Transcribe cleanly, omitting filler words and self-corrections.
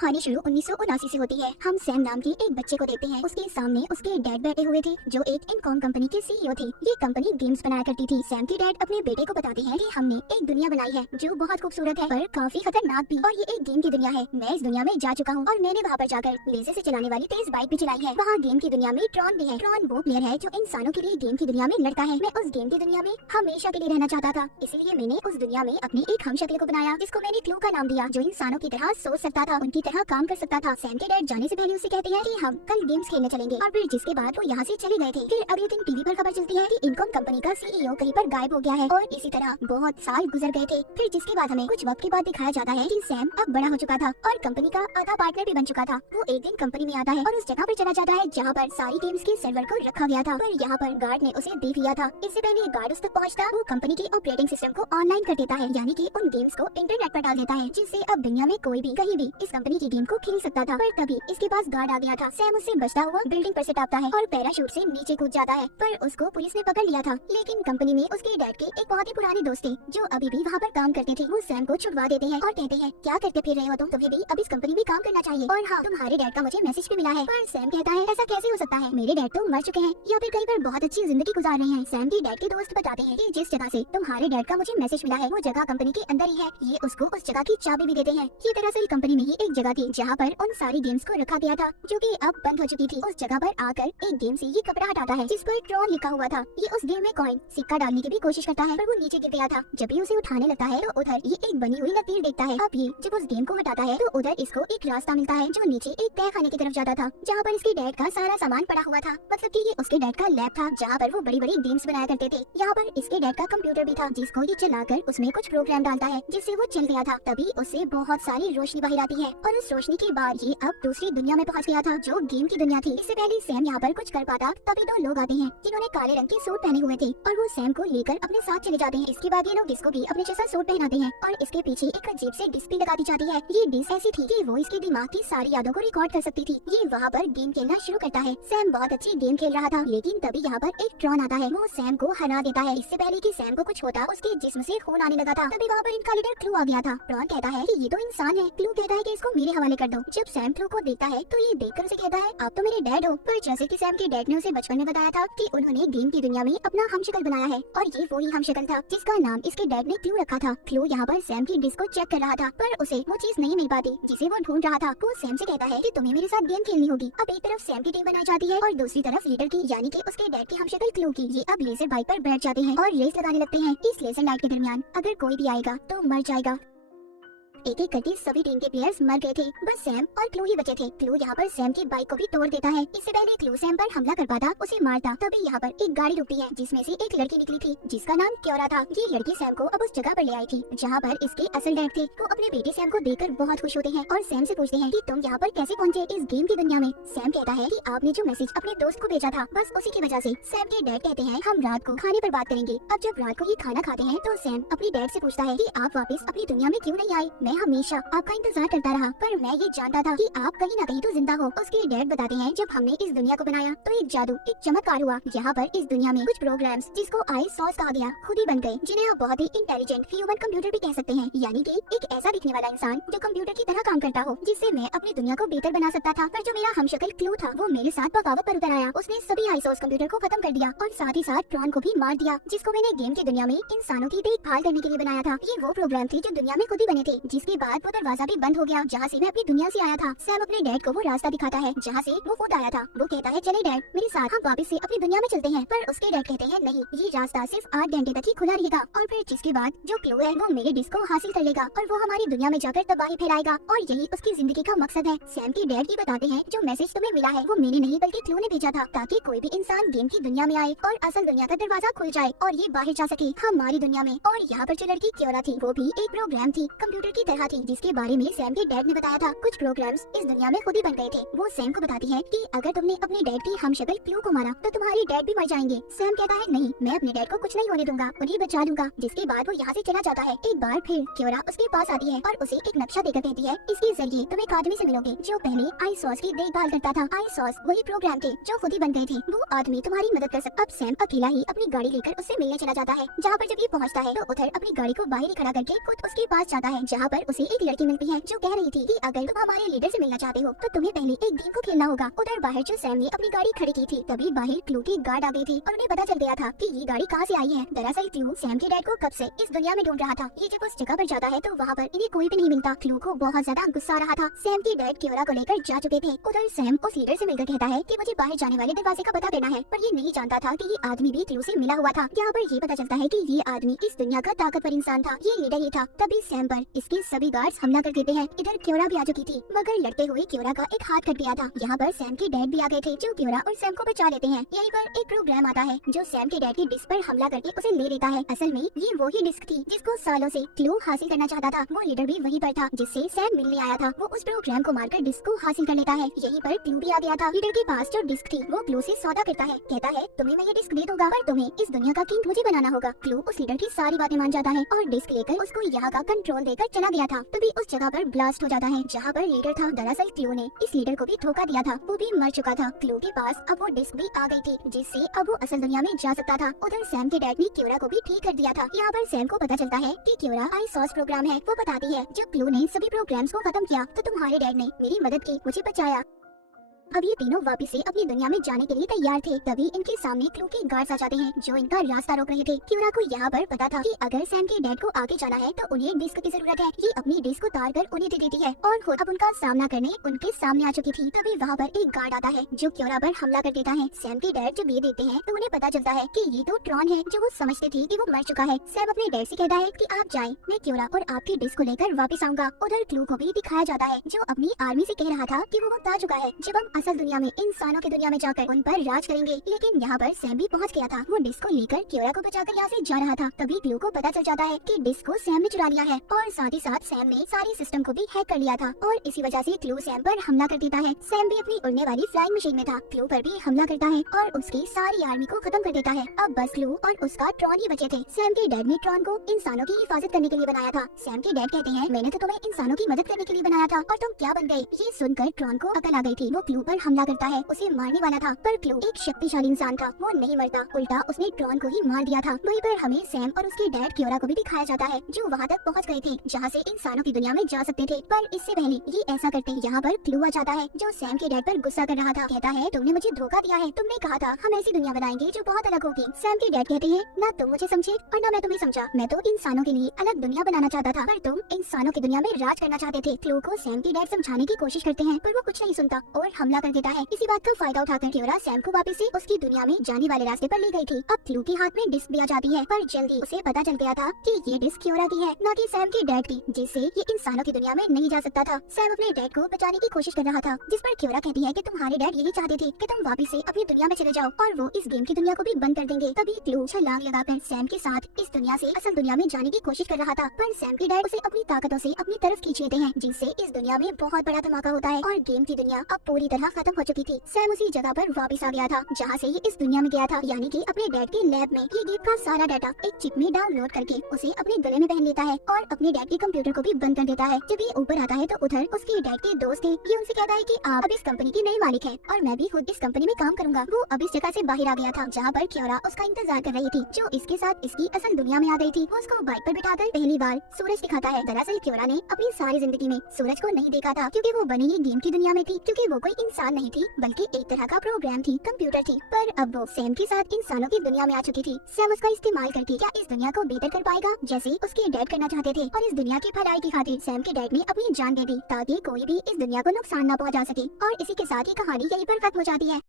कहानी शुरू 1979 से होती है। हम सैम नाम के एक बच्चे को देखते हैं। उसके सामने उसके डैड बैठे हुए थे जो एक इनकॉम कंपनी के सीईओ थे। ये कंपनी गेम्स बनाया करती थी। सैम के डैड अपने बेटे को बताते हैं कि हमने एक दुनिया बनाई है जो बहुत खूबसूरत है पर काफी खतरनाक भी, और ये एक गेम की दुनिया है। मैं इस दुनिया में जा चुका हूँ और मैंने वहाँ पर जाकर लेजर से चलाने वाली तेज बाइक भी चलाई है। वहाँ गेम की दुनिया में ट्रॉन भी है। ट्रॉन वो प्लेयर है जो इंसानों के लिए गेम की दुनिया में लड़ता है। मैं उस गेम की दुनिया में हमेशा के लिए रहना चाहता था, इसलिए मैंने उस दुनिया में अपनी एक हमशक्ल को बनाया जिसको मैंने क्लू का नाम दिया, जो इंसानों की तरह सोच सकता था, उनकी तरह काम कर सकता था। सैम के डैड जाने से पहले उससे कहते हैं कि हम कल गेम्स खेलने चलेंगे, और फिर जिसके बाद वो यहाँ से चले गए थे। फिर अगले दिन टीवी पर खबर चलती है कि इनकॉम कंपनी का सीईओ कहीं पर गायब हो गया है, और इसी तरह बहुत साल गुजर गए थे। फिर जिसके बाद हमें कुछ वक्त के बाद दिखाया जाता है कि सैम अब बड़ा हो चुका था और कंपनी का आधा पार्टनर भी बन चुका था। वो एक दिन कंपनी में आता है और उस जगह पर चला जाता है जहाँ पर सारी गेम्स के सर्वर को रखा गया था, पर यहाँ पर गार्ड ने उसे देख लिया था। इससे पहले गार्ड उस तक पहुँचता, वो कंपनी के ऑपरेटिंग सिस्टम को ऑनलाइन कर देता है, यानी कि उन गेम्स को इंटरनेट पर डाल देता है, जिससे अब दुनिया में कोई भी कहीं भी इस कंपनी की गेम को खेल सकता था। पर तभी इसके पास गार्ड आ गया था। सैम उससे बचता हुआ बिल्डिंग पर से टापता है और पैराशूट से नीचे कूद जाता है, पर उसको पुलिस ने पकड़ लिया था। लेकिन कंपनी में उसके डैड के एक बहुत ही पुराने दोस्त थे जो अभी भी वहाँ पर काम करते थे। वो सैम को छुड़वा देते हैं और कहते हैं, क्या करते फिर रहे हो तुम? तुम्हें भी अब इस कंपनी में काम करना चाहिए, और हाँ, तुम्हारे डैड का मुझे मैसेज भी मिला है। पर सैम कहता है, ऐसा कैसे हो सकता है? मेरे डैड तो मर चुके हैं या फिर कहीं पर बहुत अच्छी जिंदगी गुजार रहे हैं। सैम के डैड के दोस्त बताते हैं कि जिस जगह से तुम्हारे डैड का मुझे मैसेज मिला है वो जगह कंपनी के अंदर ही है। ये उसको उस जगह की चाबी भी देते हैं। ये दरअसल कंपनी में ही एक जगह थी जहाँ पर उन सारी गेम्स को रखा गया था जो कि अब बंद हो चुकी थी। उस जगह पर आकर एक गेम से ये कपड़ा हटाता है जिस पर ट्रॉन लिखा हुआ था। ये उस गेम में कॉइन सिक्का डालने की भी कोशिश करता है, पर वो नीचे गिर गया था। जब भी उसे उठाने लगता है तो उधर ये एक बनी हुई लकीर देखता है। अब ये जब उस गेम को हटाता है तो उधर इसको एक रास्ता मिलता है जो नीचे एक तह खाने की तरफ जाता था, जहाँ पर इसके डैड का सारा सामान पड़ा हुआ था। मतलब कि ये उसके डैड का लैब था जहाँ पर वो बड़ी बड़ी गेम्स बनाया करते थे। यहाँ पर इसके डैड का कंप्यूटर भी था जिसको ये चलाकर उसमें कुछ प्रोग्राम डालता है जिससे वो चल गया था। तभी उससे बहुत सारी रोशनी बाहर आती है और उस रोशनी के बाद ये अब दूसरी दुनिया में पहुँच गया था जो गेम की दुनिया थी। इससे पहले सैम यहाँ पर कुछ कर पाता तभी दो लोग आते हैं जिन्होंने काले रंग के सूट पहने हुए थे और वो सैम को लेकर अपने साथ चले जाते हैं। इसके बाद ये लोग इसको भी अपने जैसा सूट पहनाते हैं और इसके पीछे एक अजीब से डिस्क भी लगा दी जाती है। ये डिस्क ऐसी थी कि वो इसके दिमाग की सारी यादों को रिकॉर्ड कर सकती थी। ये वहाँ पर गेम खेलना शुरू करता है। सैम बहुत अच्छी गेम खेल रहा था, लेकिन तभी यहाँ पर एक ट्रॉन आता है। वो सैम को हरा देता है। इससे पहले कि सैम को कुछ होता उसके जिस्म से खून आने लगा था। तभी वहाँ पर इनका लीडर क्लू आ गया था। ट्रॉन कहता है कि ये तो इंसान है। क्लू कहता है कि इसको मेरे हवाले कर दो। जब सैम क्लू को देखता है तो ये देखकर उसे कहता है, आप तो मेरे डैड हो। पर जैसे कि सैम के डैड ने उसे बचपन में बताया था कि उन्होंने गेम की दुनिया में अपना हमशक्ल बनाया है, और ये वही हमशक्ल था जिसका नाम इसके डैड ने क्लू रखा था। क्लू यहाँ पर सैम की डिस्क को चेक कर रहा था, पर उसे वो चीज नहीं मिल पाती जिसे वो ढूंढ रहा था। वो सैम से कहता है कि तुम्हें मेरे साथ गेम खेलनी होगी। अब एक तरफ सैम की टीम बनाई जाती है और दूसरी तरफ लीडर की, यानी कि उसके डैड की हमशक्ल क्लू की। ये अब लेजर बाइक पर बैठ जाते हैं और रेस लगाने लगते हैं। इस लेजर नाइट के दरमियान अगर कोई भी आएगा तो मर जाएगा। एक एक करके सभी टीम के प्लेयर्स मर गए थे, बस सैम और क्लू ही बचे थे। क्लू यहाँ पर सैम की बाइक को भी तोड़ देता है। इससे पहले क्लू सैम पर हमला कर पाता उसे मारता, तभी यहाँ पर एक गाड़ी रुकती है जिसमें से एक लड़की निकली थी जिसका नाम क्योरा था। ये लड़की सैम को अब उस जगह पर ले आई थी जहाँ पर इसके असल डैड थे। वो अपने बेटे सैम को देखकर बहुत खुश होते हैं और सैम से पूछते हैं कि तुम यहाँ पर कैसे पहुँचे इस गेम की दुनिया में। सैम कहता है कि आपने जो मैसेज अपने दोस्त को भेजा था बस उसी की वजह से। सैम के डैड कहते हैं, हम रात को खाने पर बात करेंगे। अब जब रात को ये खाना खाते हैं तो सैम अपने डैड से पूछता है कि आप वापस अपनी दुनिया में क्यों नहीं आए? मैं हमेशा आपका इंतजार करता रहा, पर मैं ये जानता था कि आप कहीं ना कहीं तो जिंदा हो। उसके डैड बताते हैं, जब हमने इस दुनिया को बनाया तो एक जादू, एक चमत्कार हुआ। यहाँ पर इस दुनिया में कुछ प्रोग्राम्स जिसको आई सॉस कहा गया खुद ही बन गए, जिन्हें आप बहुत ही इंटेलिजेंट ह्यूमन कंप्यूटर भी कह सकते हैं, यानी कि एक ऐसा दिखने वाला इंसान जो कंप्यूटर की तरह काम करता हो, जिससे मैं अपनी दुनिया को बेहतर बना सकता था। पर जो मेरा हमशक्ल क्लू था वो मेरे साथ बगावत पर उतर आया। उसने सभी आई सॉस कंप्यूटर को खत्म कर दिया और साथ ही साथ ट्रॉन को भी मार दिया, जिसको मैंने गेम की दुनिया में इंसानों की देखभाल करने के लिए बनाया था। ये वो प्रोग्राम थे जो दुनिया में खुद ही बने थे। जिसके बाद वो दरवाजा भी बंद हो गया जहाँ से मैं अपनी दुनिया से आया था। सैम अपने डैड को वो रास्ता दिखाता है जहाँ से वो खुद आया था। वो कहता है, चले डैड मेरे साथ, हम वापस से अपनी दुनिया में चलते हैं। पर उसके डैड कहते हैं, नहीं, ये रास्ता सिर्फ 8 घंटे तक ही खुला रहेगा, और फिर जिसके बाद जो क्लू है वो मेरे डिस्क को हासिल कर लेगा और वो हमारी दुनिया में जाकर तबाही फैलाएगा, और यही उसकी जिंदगी का मकसद है। सैम के डैड ये बताते हैं, जो मैसेज तुम्हें मिला है वो मैंने नहीं बल्कि क्लू ने भेजा था, ताकि कोई भी इंसान गेम की दुनिया में आए और असल दुनिया का दरवाजा खुल जाए और ये बाहर जा सके हमारी दुनिया में। और यहाँ पर जो लड़की क्योरा थी वो भी एक प्रोग्राम थी, कंप्यूटर की तरह थी, जिसके बारे में सैम के डैड ने बताया था। कुछ प्रोग्राम्स इस दुनिया में खुद ही बन गए थे। वो सैम को बताती है कि अगर तुमने अपने डैड की हमशक्ल क्लू को मारा तो तुम्हारे डैड भी मर जाएंगे। सैम कहता है, नहीं, मैं अपने डैड को कुछ नहीं होने दूंगा, उन्हें बचा लूंगा। जिसके बाद वो यहाँ से चला जाता है। एक बार फिर क्योरा उसके पास आती है और उसे एक नक्शा देकर कहती है, इसके जरिए तुम एक आदमी से मिलोगे जो पहले आई सॉस की देखभाल करता था। आई सॉस वही प्रोग्राम थे जो खुद ही बन गए थे। वो आदमी तुम्हारी मदद कर सकता। अब सैम अकेला ही अपनी गाड़ी लेकर उससे मिलने चला जाता है, जहाँ पर जब ये पहुँचता है तो उधर अपनी गाड़ी को बाहर ही खड़ा करके खुद उसके पास जाता है, जहाँ पर पर उसे एक लड़की मिलती है जो कह रही थी कि अगर तुम हमारे लीडर से मिलना चाहते हो तो तुम्हें पहले एक गेम को खेलना होगा। उधर बाहर जो सैम ने अपनी गाड़ी खड़ी की थी तभी बाहर क्लू की गार्ड आ गई थी और उन्हें पता चल गया था कि ये गाड़ी कहाँ से आई है। दरअसल क्लू सैम के डैड को कब से इस दुनिया में ढूंढ रहा था। ये जब उस जगह पर जाता है तो वहाँ पर इन्हें कोई भी नहीं मिलता। क्लू को बहुत ज्यादा गुस्सा आ रहा था। सैम के डैड क्योरा को लेकर जा चुके थे। उधर सैम उस लीडर से मिलकर कहता है कि मुझे बाहर जाने वाले दरवाजे का पता करना है, पर ये नहीं जानता था कि ये आदमी भी क्लू से मिला हुआ था। यहाँ पर ये पता चलता है कि ये आदमी इस दुनिया का ताकतवर इंसान था, ये लीडर ही था। तभी सैम पर इसके सभी गार्ड्स हमला कर देते हैं। इधर क्योरा भी आ चुकी थी मगर लड़ते हुए क्योरा का एक हाथ कट गया था। यहाँ पर सैम के डैड भी आ गए थे जो क्योरा और सैम को बचा लेते हैं। यहीं पर एक प्रोग्राम आता है जो सैम के डैड की डिस्क पर हमला करके उसे ले लेता है। असल में ये वो ही डिस्क थी जिसको सालों से क्लू हासिल करना चाहता था। वो लीडर भी वहीं पर था जिससे सैम मिलने आया था। वो उस प्रोग्राम को मारकर डिस्क को हासिल कर लेता है। यहीं पर क्लू भी आ गया था। लीडर के पास जो डिस्क थी वो क्लू से सौदा करता है। कहता है तुम्हें मैं ये डिस्क दे दूंगा पर तुम्हें इस दुनिया का किंग मुझे बनाना होगा। क्लू उस लीडर की सारी बातें मान जाता है और डिस्क लेकर उसको यहाँ का कंट्रोल देकर चला गया था। तभी उस जगह पर ब्लास्ट हो जाता है जहाँ पर लीडर था। दरअसल क्लू ने इस लीडर को भी धोखा दिया था, वो भी मर चुका था। क्लू के पास अब वो डिस्क भी आ गई थी जिससे अब वो असल दुनिया में जा सकता था। उधर सैम के डैड ने क्योरा को भी ठीक कर दिया था। यहाँ पर सैम को पता चलता है कि क्योरा आई सॉस प्रोग्राम है। वो बताती है जब क्लू ने सभी प्रोग्राम्स को खत्म किया तो तुम्हारे डैड ने मेरी मदद की, मुझे बचाया। अब ये तीनों वापस से अपनी दुनिया में जाने के लिए तैयार थे। तभी इनके सामने क्लू के गार्ड्स आ जाते हैं जो इनका रास्ता रोक रहे थे। क्योरा को यहाँ पर पता था कि अगर सैम के डैड को आगे जाना है तो उन्हें डिस्क की जरूरत है। ये अपनी डिस्क उतार कर उन्हें दे देती है और खुद अब उनका सामना करने उनके सामने आ चुकी थी। तभी वहाँ पर एक गार्ड आता है जो क्योरा पर हमला कर देता है। सैम के डैड जब ये देते हैं तो उन्हें पता चलता है कि ये तो ट्रॉन है जो वो समझते थे कि वो मर चुका है। सैम अपने डैड से कहता है कि आप जाएं, मैं क्योरा और आपकी डिस्क को लेकर वापस आऊंगा। उधर क्लू को भी दिखाया जाता है जो अपनी आर्मी से कह रहा था कि वो वक्त आ चुका है जब हम असल दुनिया में इंसानों की दुनिया में जाकर उन पर राज करेंगे। लेकिन यहाँ पर सैम भी पहुँच गया था। वो डिस्क को लेकर क्योरा को बचाकर यहाँ से जा रहा था। तभी क्लू को पता चल जाता है कि डिस्क को सैम ने चुरा लिया है और साथ ही साथ सैम ने सारी सिस्टम को भी हैक कर लिया था और इसी वजह से क्लू सैम पर हमला कर देता है। सैम भी अपनी उड़ने वाली फ्लाइंग मशीन में था। क्लू पर भी हमला करता है और उसकी सारी आर्मी को खत्म कर देता है। अब बस क्लू और उसका ट्रॉन ही बचे थे। सैम के डैड ने ट्रॉन को इंसानों की हिफाजत करने के लिए बनाया था। सैम के डैड कहते हैं मैंने तो तुम्हें इंसानों की मदद करने के लिए बनाया था और तुम क्या बन गए। ये सुनकर ट्रॉन को अकल आ गई थी। वो क्लू पर हमला करता है, उसे मारने वाला था पर क्लू एक शक्तिशाली इंसान था, वो नहीं मरता, उल्टा उसने ट्रॉन को ही मार दिया था। वहीं पर हमें सैम और उसके डैड क्योरा को भी दिखाया जाता है जो वहाँ तक पहुँच गए थे जहाँ से इंसानों की दुनिया में जा सकते थे। पर इससे पहले ये ऐसा करते यहाँ पर क्लू आ जाता है जो सैम के डैड पर गुस्सा कर रहा था। कहता है तुमने मुझे धोखा दिया है, तुमने कहा था हम ऐसी दुनिया बनाएंगे जो बहुत अलग होगी। सैम के डैड कहते हैं ना तुम मुझे समझे और ना मैं तुम्हें समझा, मैं तो इंसानों के लिए अलग दुनिया बनाना चाहता था पर तुम इंसानों की दुनिया में राज करना चाहते थे। क्लू को सैम के डैड समझाने की कोशिश करते हैं पर वो कुछ नहीं सुनता और हमला कर देता है। इसी बात का फायदा उठाकर क्योरा सैम को वापस से उसकी दुनिया में जाने वाले रास्ते पर ले गई थी। अब क्लू के हाथ में डिस्क भी आ जाती है पर जल्दी उसे पता चल गया था कि ये डिस्क क्योरा की है न कि सैम के डैड की, जिससे ये इंसानों की दुनिया में नहीं जा सकता था। सैम अपने डैड को बचाने की कोशिश कर रहा था जिस पर क्योरा कहती है कि तुम्हारे डैड यही चाहते थे कि तुम वापस से अपनी दुनिया में चले जाओ और वो इस गेम की दुनिया को भी बंद कर देंगे। तभी क्लू छलांग लगाकर सैम के साथ इस दुनिया से असल दुनिया में जाने की कोशिश कर रहा था पर सैम के डैड उसे अपनी ताकतों से अपनी तरफ खींच लेते हैं जिससे इस दुनिया में बहुत बड़ा धमाका होता है और गेम की दुनिया अब पूरी तरह खत्म हो चुकी थी। सैम उसी जगह पर वापस आ गया था जहाँ से ये इस दुनिया में गया था, यानी कि अपने डैड के लैब में। ये गेम का सारा डाटा एक चिप में डाउनलोड करके उसे अपने गले में पहन लेता है और अपने डैड के कंप्यूटर को भी बंद कर देता है। जब ये ऊपर आता है तो उधर उसके डैड के दोस्त थे। ये उनसे कहता है कि आप अब इस कंपनी के नए मालिक हैं और मैं भी खुद इस कंपनी में काम करूंगा। वो अब इस जगह से बाहर आ गया था जहाँ पर क्योरा उसका इंतजार कर रही थी जो इसके साथ इसकी असल दुनिया में आ गई थी। वो उसको बाइक पर बिठाकर पहली बार सूरज दिखाता है। दरअसल क्योरा ने अपनी सारी जिंदगी में सूरज को नहीं देखा था क्योंकि वो बनी ही गेम की दुनिया में थी, क्योंकि वो कोई इंसान नहीं थी बल्कि एक तरह का प्रोग्राम थी, कंप्यूटर थी। पर अब वो सैम के साथ इंसानों की दुनिया में आ चुकी थी। सैम उसका इस्तेमाल करके क्या इस दुनिया को बेहतर कर पाएगा जैसे उसके डैड करना चाहते थे और इस दुनिया की भलाई की खातिर सैम के डैड ने अपनी जान दे दी ताकि कोई भी इस दुनिया को नुकसान न पहुंचा सके। और इसी के साथ ही कहानी यहीं पर खत्म हो जाती है।